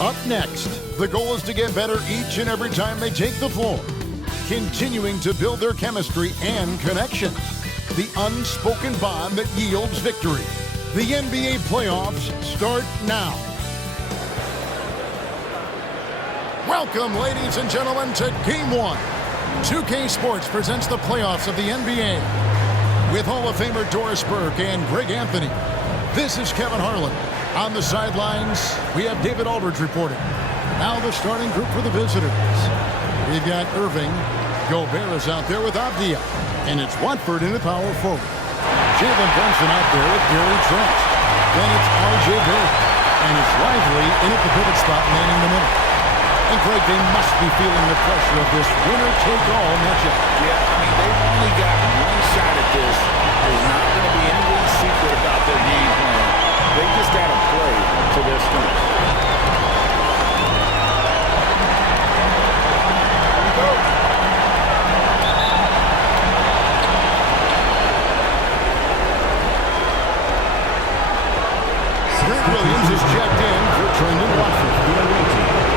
Up next, the goal is to get better each and every time they take the floor, continuing to build their chemistry and connection. The unspoken bond that yields victory. The NBA playoffs start now. Welcome, ladies and gentlemen, to Game 1. 2K Sports presents the playoffs of the NBA with Hall of Famer Doris Burke and Greg Anthony. This is Kevin Harlan. On the sidelines, we have David Aldridge reporting. Now the starting group for the visitors. We've got Irving. Gobert is out there with Avdia. And it's Watford in the power forward. Jalen Brunson out there with Gary Trent. Then it's R.J. Barrett. And it's Lively in at the pivot spot, manning the middle. And Greg, they must be feeling the pressure of this winner-take-all matchup. Yeah, I mean, they've only got one shot at this. There's not going to be any secret about their game plan. They just got to play to their strengths. Here we go. Grant Williams is checked in for Trendon Watford.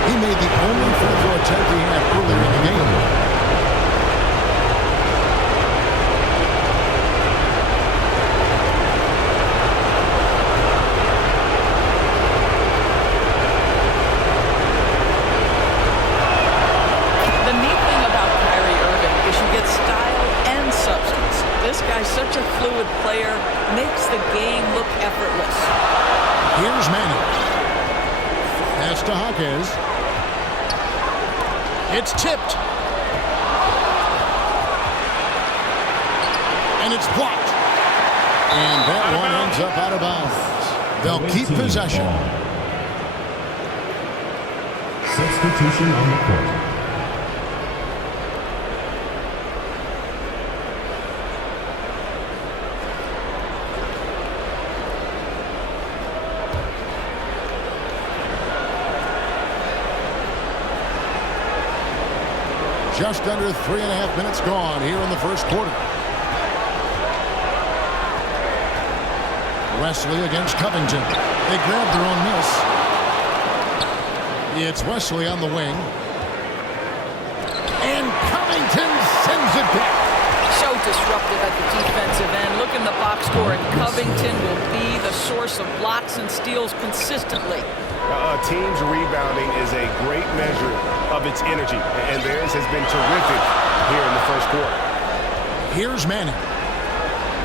He made the only free throw attempt he had earlier in the game. Such a fluid player, makes the game look effortless. Here's Manning. Pass to Hawkins. It's tipped. And it's blocked. And that one ends up out of bounds. They'll keep possession. Substitution on the court. Just under 3.5 minutes gone here in the first quarter. Wesley against Covington. They grabbed their own miss. It's Wesley on the wing. And Covington sends it back. So disruptive at the defensive end. Look in the box score, and Covington will be the source of blocks and steals consistently. A team's rebounding is a great measure of its energy, and theirs has been terrific here in the first quarter. Here's Manning.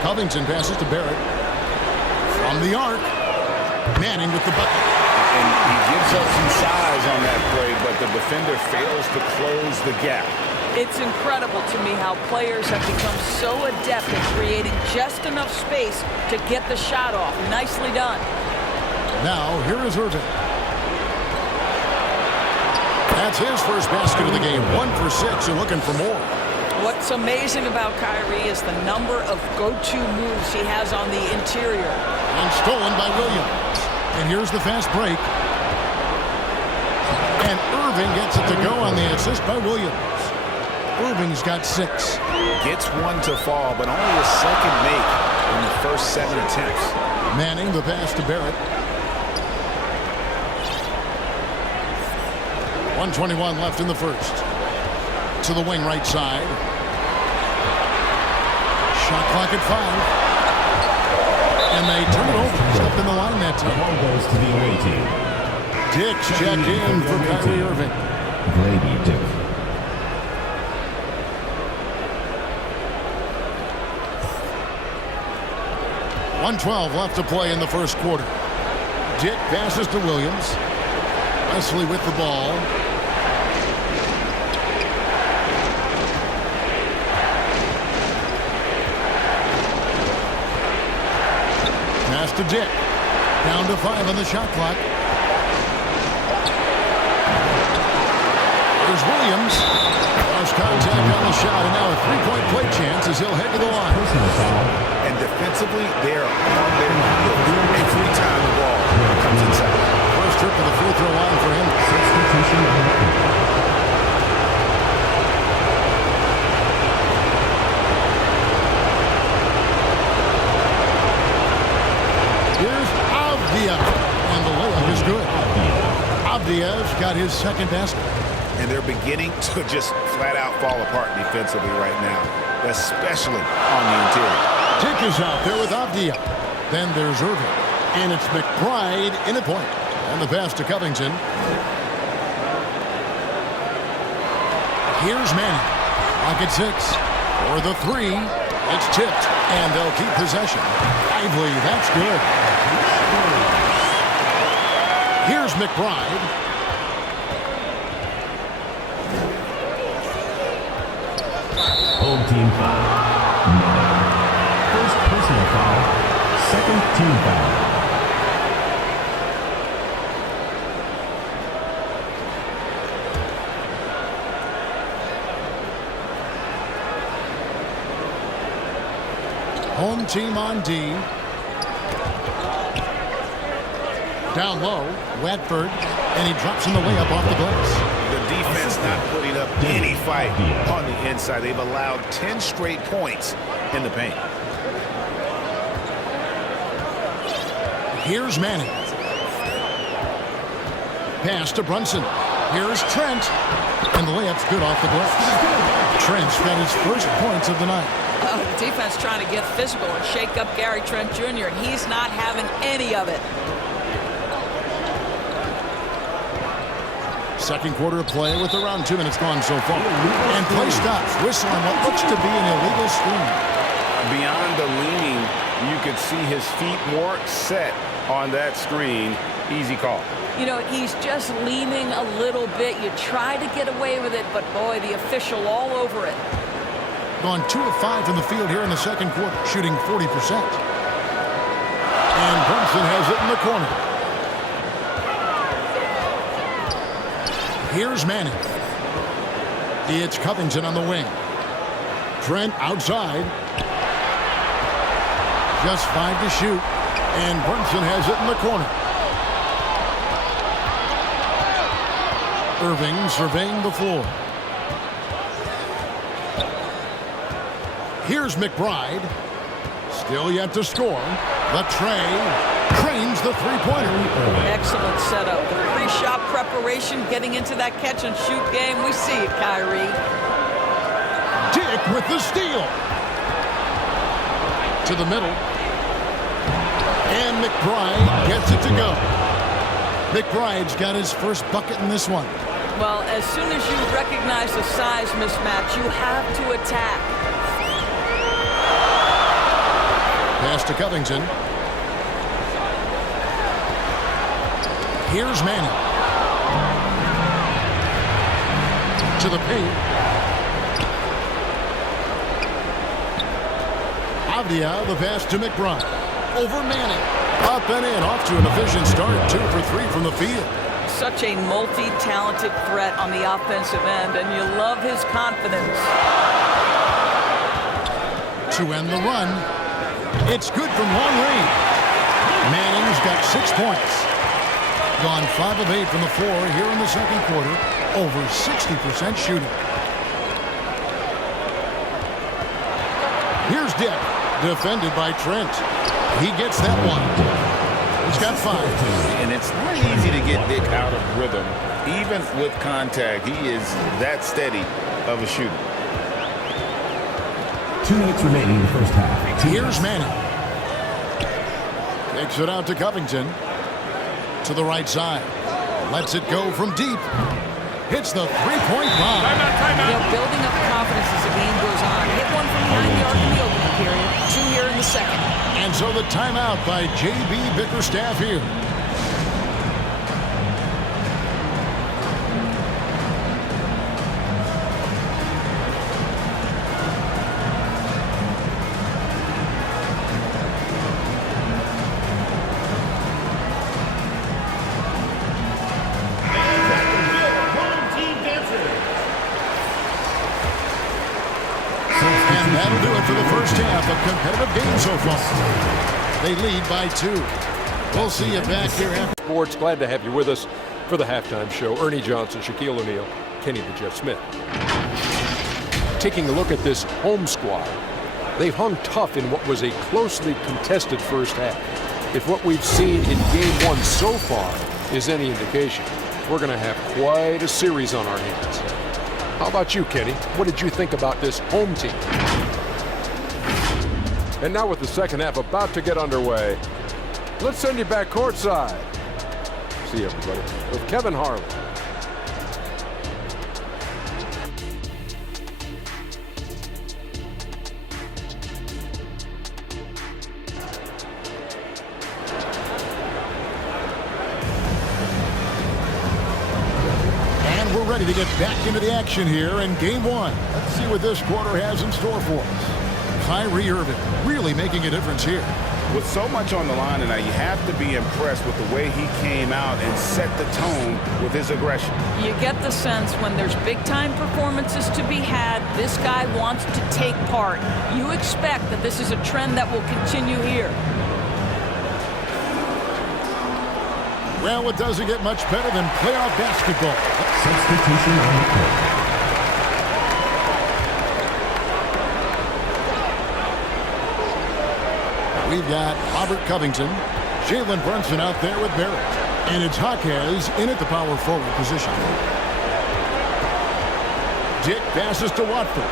Covington passes to Barrett. From the arc, Manning with the bucket. And he gives up some size on that play, but the defender fails to close the gap. It's incredible to me how players have become so adept at creating just enough space to get the shot off. Nicely done. Now, here is Irving. That's his first basket of the game. 1 for 6 and looking for more. What's amazing about Kyrie is the number of go-to moves he has on the interior. And stolen by Williams. And here's the fast break. And Irving gets it to go on the assist by Williams. Irving's got 6. Gets one to fall, but only a second make in the first 7 attempts. Manning, the pass to Barrett. 1:21 left in the first. To the wing right side. Shot clock at 5. And they turn it over. Stepped in the line that time. The ball goes to the away team. Dick's checked in for Kyrie Irving. Grady Dick. .112 left to play in the first quarter. Dick passes to Williams. Wesley with the ball. Pass to Dick. Down to 5 on the shot clock. There's Williams. Lost contact on the shot, and now a three-point play chance as he'll head to the line. And defensively, they're on their heels every time the ball comes inside. First trip to the free throw line for him. Substitution on the court. Here's Avdia. And the layup is good. Avdia's got his second basket. And they're beginning to just flat out fall apart defensively right now, especially on the interior. Dick is out there with Avdia. Then there's Irving. And it's McBride in at point. And the pass to Covington. Here's Manning. Clock at 6. For the three. It's tipped. And they'll keep possession. Lively, that's good. Here's McBride. Home team foul. First personal foul. Second team foul. Home team on D. Down low, Watford, and he drops in the layup off the glass. The defense not putting up any fight on the inside. They've allowed 10 straight points in the paint. Here's Manning. Pass to Brunson. Here's Trent. And the layup's good off the glass. Trent's got his first points of the night. Oh, the defense trying to get physical and shake up Gary Trent Jr., and he's not having any of it. Second quarter of play with around 2 minutes gone so far. And play stops. Whistle on what looks to be an illegal screen. Beyond the leaning, you could see his feet more set on that screen. Easy call. You know, he's just leaning a little bit. You try to get away with it, but boy, the official all over it. Gone 2 of 5 from the field here in the second quarter, shooting 40%. And Brunson has it in the corner. Here's Manning. It's Covington on the wing. Trent outside. Just 5 to shoot. And Brunson has it in the corner. Irving surveying the floor. Here's McBride. Still yet to score. The tray. Cranes the three-pointer. Excellent setup. The pre-shot preparation, getting into that catch-and-shoot game. We see it, Kyrie. Dick with the steal. To the middle. And McBride gets it to go. McBride's got his first bucket in this one. Well, as soon as you recognize the size mismatch, you have to attack. Pass to Covington. Here's Manning. To the paint. Avdia, the pass to McBride. Over Manning. Up and in. Off to an efficient start. 2 for 3 from the field. Such a multi-talented threat on the offensive end, and you love his confidence. To end the run. It's good from long range. Manning's got 6 points. Gone 5 of 8 from the floor here in the second quarter. Over 60% shooting. Here's Dick. Defended by Trent. He gets that one. He's got 5. And it's not easy to get Dick out of rhythm. Even with contact, he is that steady of a shooter. 2 minutes remaining in the first half. Here's Manning. Takes it out to Covington. To the right side. Lets it go from deep. Hits the three-point bomb. You know, building up confidence as the game goes on. Hit one from behind the arc in the opening period. 2 here in the second. And so the timeout by J.B. Bickerstaff here. And that'll do it for the first half. A competitive game so far. They lead by 2. We'll see you back here after. Sports, glad to have you with us for the halftime show. Ernie Johnson, Shaquille O'Neal, Kenny the Jet Smith. Taking a look at this home squad, they've hung tough in what was a closely contested first half. If what we've seen in game 1 so far is any indication, we're going to have quite a series on our hands. How about you, Kenny? What did you think about this home team? And now with the second half about to get underway, let's send you back courtside. See you, everybody, with Kevin Harlan. Ready to get back into the action here in game one. Let's see what this quarter has in store for us. Kyrie Irving really making a difference here. With so much on the line tonight, you have to be impressed with the way he came out and set the tone with his aggression. You get the sense when there's big-time performances to be had, this guy wants to take part. You expect that this is a trend that will continue here. Well, it doesn't get much better than playoff basketball. Substitution on the court. We've got Robert Covington, Jalen Brunson out there with Barrett. And it's Jaquez in at the power forward position. Dick passes to Watford.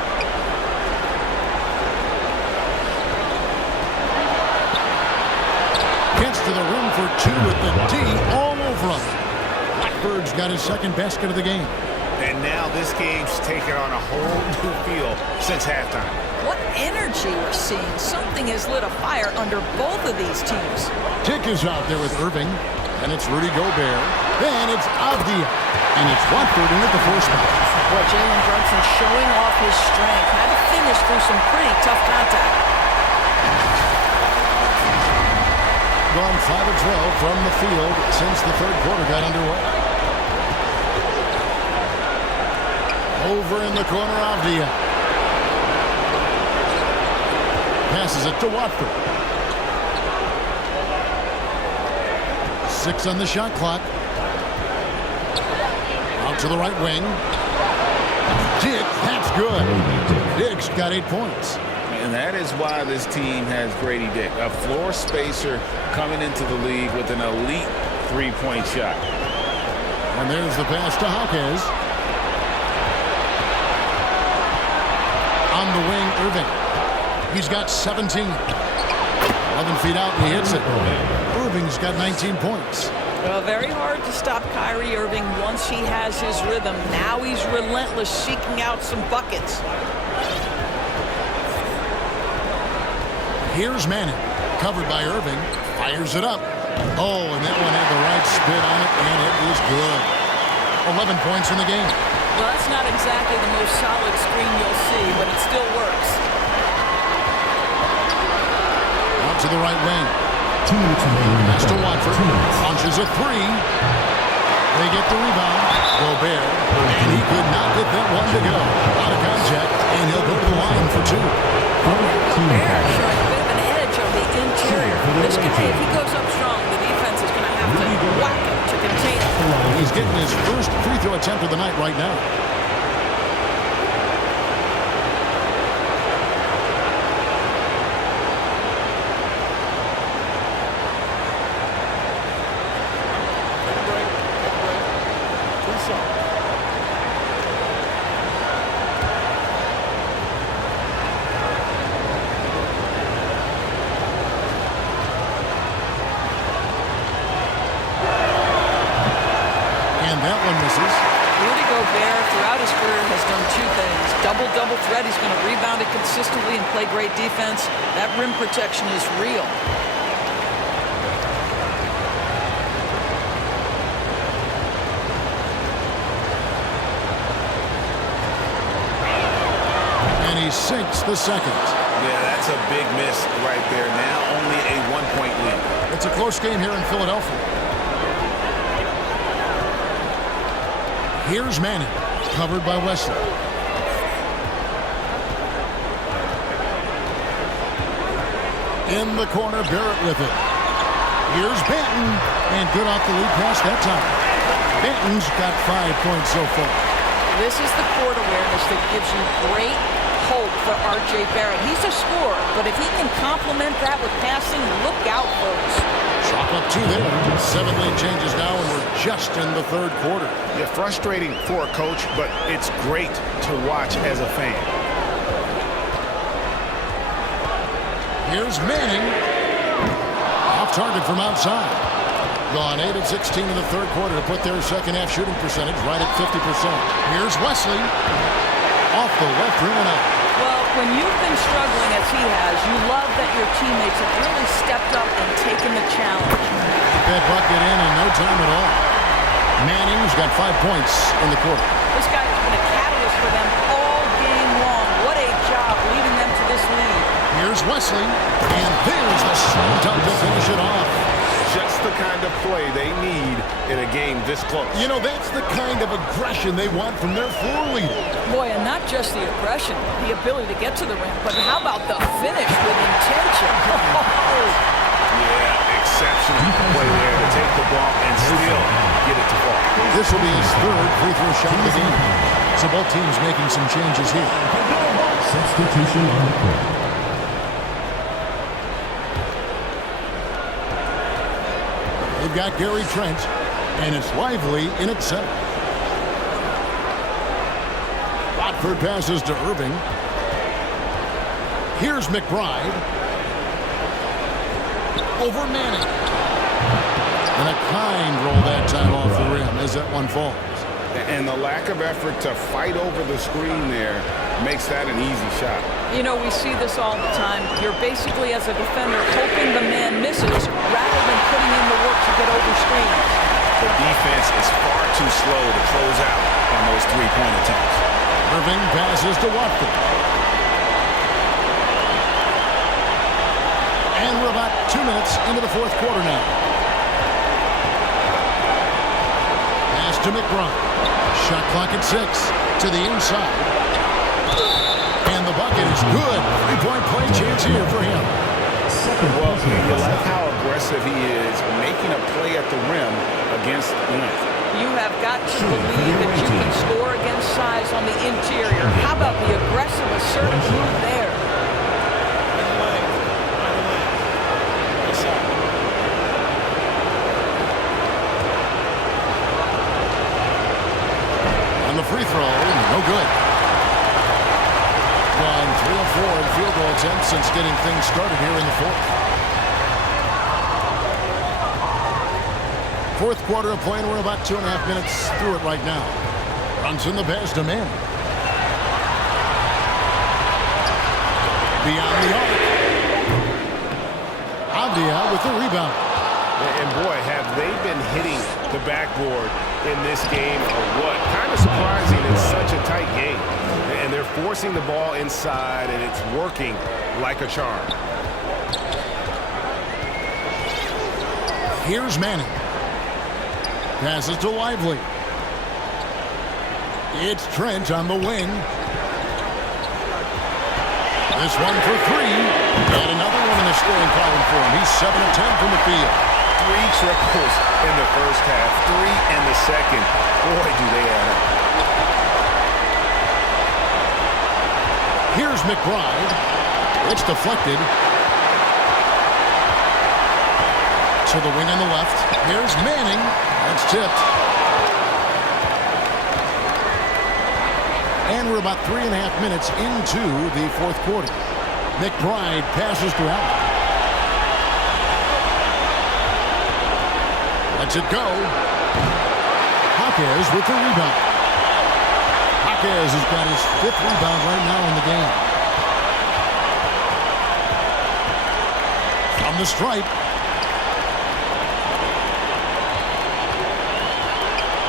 Gets to the rim for two with the D all over him. Blackbird's got his second basket of the game. And now this game's taken on a whole new feel since halftime. What energy we're seeing. Something has lit a fire under both of these teams. Dick is out there with Irving. And it's Rudy Gobert. Then it's Avdia. And it's Watford in at the fourth spot. Boy, Jalen Brunson showing off his strength. Had to finish through some pretty tough contact. Gone 5 of 12 from the field since the third quarter got underway. Over in the corner, Avdia. Passes it to Watford. 6 on the shot clock. Out to the right wing. Dick, that's good. Dick's got 8 points. And that is why this team has Grady Dick, a floor spacer coming into the league with an elite three-point shot. And there's the pass to Jaquez. On the wing, Irving. He's got 17. 11 feet out, and he hits it. Irving's got 19 points. Well, very hard to stop Kyrie Irving once he has his rhythm. Now he's relentless, seeking out some buckets. Here's Manning, covered by Irving, fires it up. Oh, and that one had the right spin on it, and it was good. 11 points in the game. Well, that's not exactly the most solid screen you'll see, but it still works. Out to the right wing. 2 minutes remaining. Pass to Watford. Launches a three. They get the rebound. Gobert, and he could not get that one to go. Out of contact, and he'll go to the line for 2. Gobert showing a bit of an edge on the interior. This guy, if he goes up strong, the defense is going to have to whack him to contain him. He's getting his first free throw attempt of the night right now. That one misses. Rudy Gobert, throughout his career, has done 2 things. Double threat. He's going to rebound it consistently and play great defense. That rim protection is real. And he sinks the second. Yeah, that's a big miss right there. Now only a 1-point lead. It's a close game here in Philadelphia. Here's Manning, covered by Wesley. In the corner, Barrett with it. Here's Banton, and good off the lead pass that time. Banton's got 5 points so far. This is the court awareness that gives you great hope for R.J. Barrett. He's a scorer, but if he can complement that with passing, look out, folks. Chalk up 2 there. 7 lead changes now, and we're just in the third quarter. Yeah, frustrating for a coach, but it's great to watch as a fan. Here's Manning. Off target from outside. Gone 8 of 16 in the third quarter to put their second half shooting percentage right at 50%. Here's Wesley. Off the left rim and out. Well, when you've been struggling as he has, you love that your teammates have really stepped up and taken the challenge. Get that bucket in no time at all. Manning's got 5 points in the quarter. This guy has been a catalyst for them all game long. What a job leading them to this lead. Here's Wesley, and there's the slam dunk to finish it off. Just the kind of play they need in a game this close. You know, that's the kind of aggression they want from their floor leader. Boy, and not just the aggression, the ability to get to the rim, but how about the finish with intention? Yeah, exceptional play there to take the ball and still get it to fall. This will be his third free throw shot of the game. So both teams making some changes here. Substitution on the court. They've got Gary Trent, and it's Lively in at center. Watford passes to Irving. Here's McBride. Over Manning. And a kind roll that time off the rim as that one falls. And the lack of effort to fight over the screen there makes that an easy shot. You know, we see this all the time. You're basically, as a defender, hoping the man misses rather than putting in the work to get over screens. The defense is far too slow to close out on those three-point attempts. Irving passes to Watford. And we're about 2 minutes into the fourth quarter now. Pass to McBride. Shot clock at 6 to the inside. And the bucket is good. 3-point play chance here for him. Well, you like how aggressive he is making a play at the rim against length. You have got to believe that you can score against size on the interior. How about the aggressive, assertive move there? On the free throw, no good. Gone 3 of 4 in field goal attempts since getting things started here in the fourth. Fourth quarter of play, and we're about 2.5 minutes through it right now. Brunson the pass to Manning. Beyond the arc. Avdia with the rebound. And boy, have they been hitting the backboard in this game or what? Kind of surprising. It's such a tight game. And they're forcing the ball inside, and it's working like a charm. Here's Manning. Passes to Lively. It's Trent on the wing. This one for 3. And another one in the scoring column for him. He's 7 of 10 from the field. 3 triples in the first half, 3 in the second. Boy, do they add up. Here's McBride. It's deflected. To the wing on the left. Here's Manning. That's tipped. And we're about 3.5 minutes into the fourth quarter. McBride passes to Allen. Lets it go. Jaquez with the rebound. Jaquez has got his 5th rebound right now in the game. From the stripe.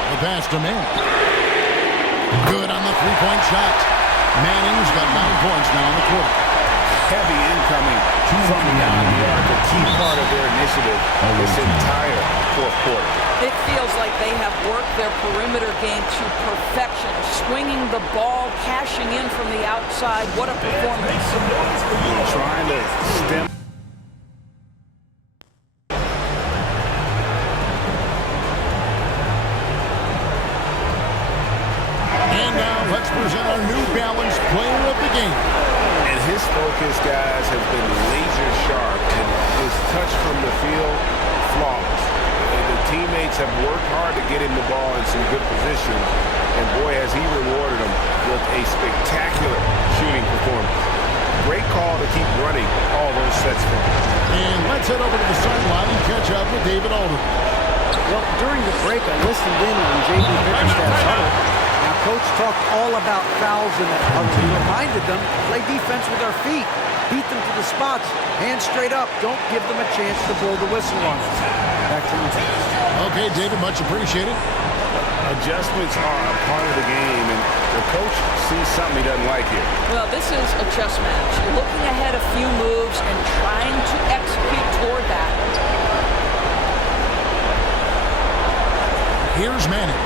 The pass to Manning. Good on the 3-point shot. Manning's got 9 points now in the quarter. Heavy incoming from beyond the arc, a key part of their initiative this entire fourth quarter. It feels like they have worked their perimeter game to perfection, swinging the ball, cashing in from the outside. What a performance. Trying to stem. And now let's present our New Balance player of the game. his focus, guys, has been laser sharp, and his touch from the field, flawless. And the teammates have worked hard to get him the ball in some good positions, and boy, has he rewarded them with a spectacular shooting performance. Great call to keep running all those sets for him. And let's head over to the sideline and catch up with David Aldridge. Well, during the break, I listened in on J.B. Bickerstaff's huddle. Now, Coach talked all about fouls in that huddle. He reminded them to play defense with our feet. Beat them to the spots. Hands straight up. Don't give them a chance to blow the whistle on us. Back to you, guys. Okay, David, much appreciated. Adjustments are a part of the game, and the coach sees something he doesn't like here. Well, this is a chess match. You're looking ahead a few moves and trying to execute toward that. Here's Manning.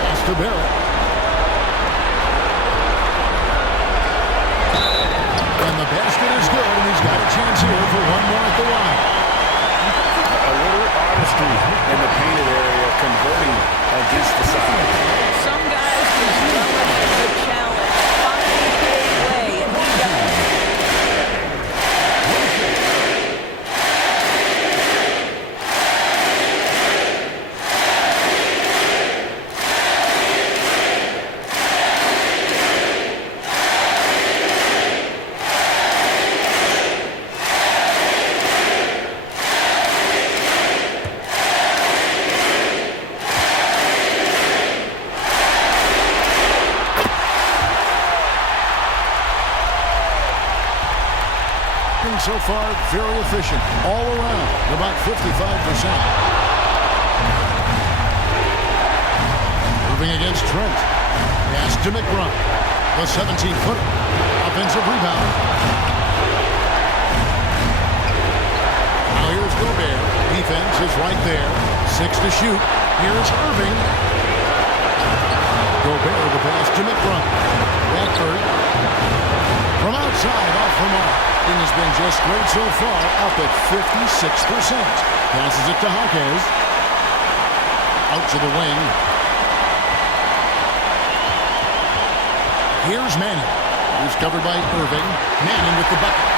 Pass to Barrett. And the basket is good, and he's got a chance here for one more at the line. A little artistry in the painted area, converting against the side. Some guys just relish the challenge, find a way, and he does. So far, very efficient all around, about 55%. Moving against Trent. Pass to McBride. The 17-footer. Offensive rebound. Now here's Gobert. Defense is right there. 6 to shoot. Here's Irving. Gobert the pass to McBride. Radford. From outside, off the mark. It has been just great so far, up at 56%. Passes it to Hawkins. Out to the wing. Here's Manning. He's covered by Irving. Manning with the bucket.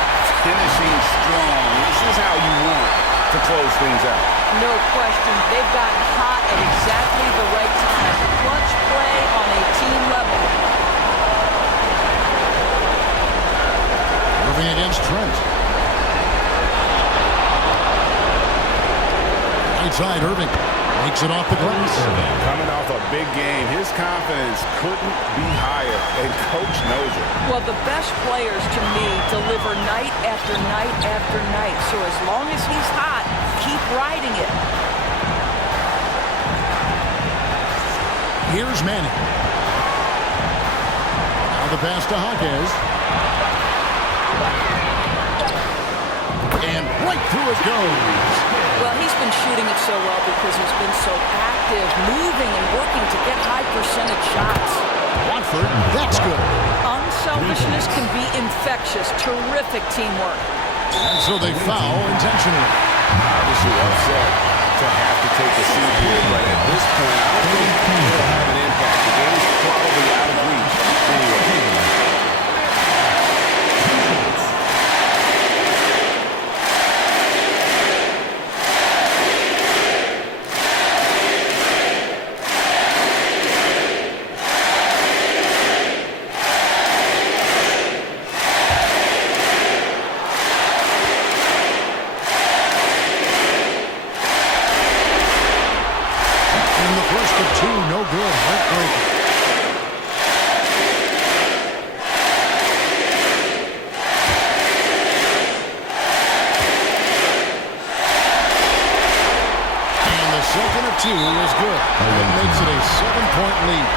Finishing strong. This is how you want to close things out. No question. They've gotten hot at exactly the right time. Clutch play on a team level. Moving against Trent. Right side, Irving. Makes it off the glass. Coming off a big game, his confidence couldn't be higher, and Coach knows it. Well, the best players, to me, deliver night after night after night. So as long as he's hot, keep riding it. Here's Manning. Now the pass to Hawkins. And right through it goes. Well, he's been shooting it so well because he's been so active, moving and working to get high percentage shots. Watford, that's good. Unselfishness can be infectious. Terrific teamwork. And so they foul intentionally. Obviously upset to have to take a seat here, but at this point, I don't think it'll have an impact. The game's probably out of reach anyway. No good. Heartbreaking. And the second of two is good. It makes it a 7-point lead.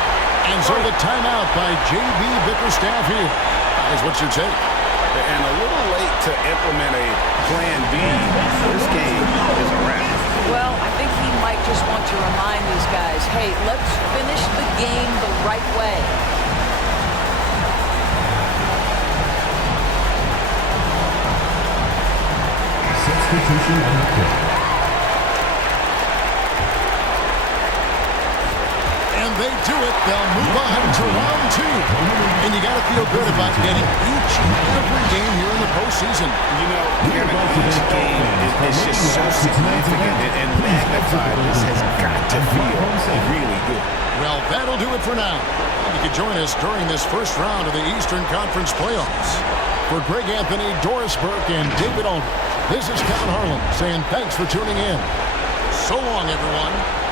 And so the timeout by J.B. Bickerstaff here. Guys, what's your take? And a little late to implement a plan B. This game is a wrap. Well, I think he might just want to remind these guys, hey, let's finish the game the right way. Substitution on the court. And they do it. They'll move on to round 2. And you got to feel good about getting each and every game here in the postseason. You know, Kevin, each game is just so significant and magnified. This has got to feel really good. Well, that'll do it for now. You can join us during this first round of the Eastern Conference playoffs. For Greg Anthony, Doris Burke, and David Aldridge, this is Kevin Harlan saying thanks for tuning in. So long, everyone.